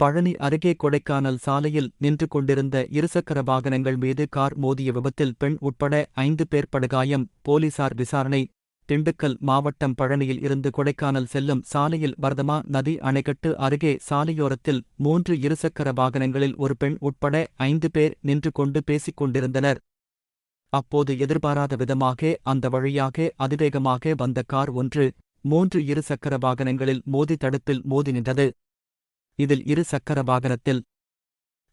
பழனி அருகே கொடைக்கானல் சாலையில் நின்று கொண்டிருந்த இருசக்கர வாகனங்கள் மீது கார் மோதிய விபத்தில் பெண் உட்பட 5 பேர் படுகாயம். போலீசார் விசாரணை. திண்டுக்கல் மாவட்டம் பழனியில் இருந்து கொடைக்கானல் செல்லும் சாலையில் வர்தமா நதி அணைக்கட்டு அருகே சாலையோரத்தில் 3 இருசக்கர வாகனங்களில் ஒரு பெண் உட்பட 5 பேர் நின்று கொண்டு பேசிக் கொண்டிருந்தனர். அப்போது எதிர்பாராத விதமாக அந்த வழியாக அதிவேகமாக வந்த கார் ஒன்று 3 இருசக்கர வாகனங்களில் மோதி தடுப்பில் மோதி நின்றது. இதில் 2 சக்கர வாகனத்தில்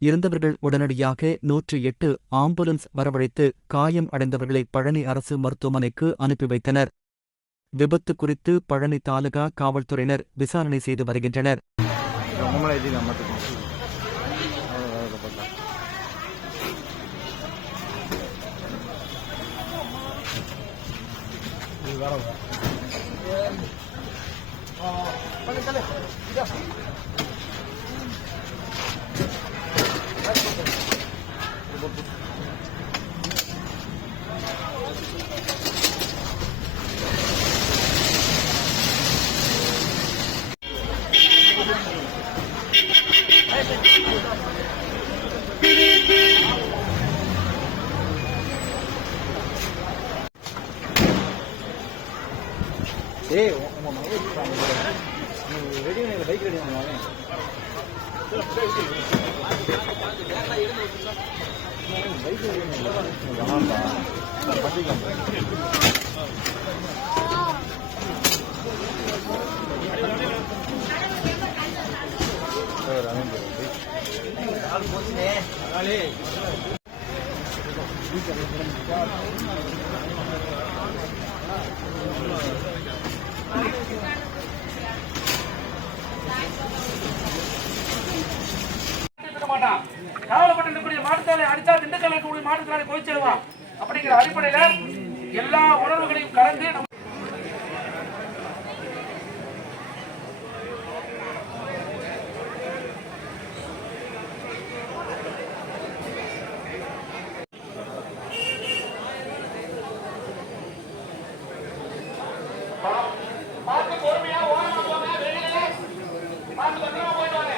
இருந்தவர்கள் உடனடியாக 108 ஆம்புலன்ஸ் வரவழைத்து காயம் அடைந்தவர்களை பழனி அரசு மருத்துவமனைக்கு அனுப்பி வைத்தனர். விபத்து குறித்து பழனி தாலுகா காவல்துறையினர் விசாரணை செய்து வருகின்றனர். ஏய் உங்க மகன் ரெடி பண்ணல பைக் ரெடி பண்ணுவாங்க பைக் ரெடி பண்ணல காவலப்பட்டிருக்கக்கூடிய மாட்டுத்தாலை அடித்தா திண்டுக்கல் இருக்கக்கூடிய மாட்டுத்தாலை போய் சேருவான் அப்படிங்கிற அடிப்படையில எல்லா உணர்வுகளையும் கலந்து பார்த்து பொறுமையா ஓரமா போங்க, வெளியில பார்த்து பத்திரமா போயிட்டு வாங்க.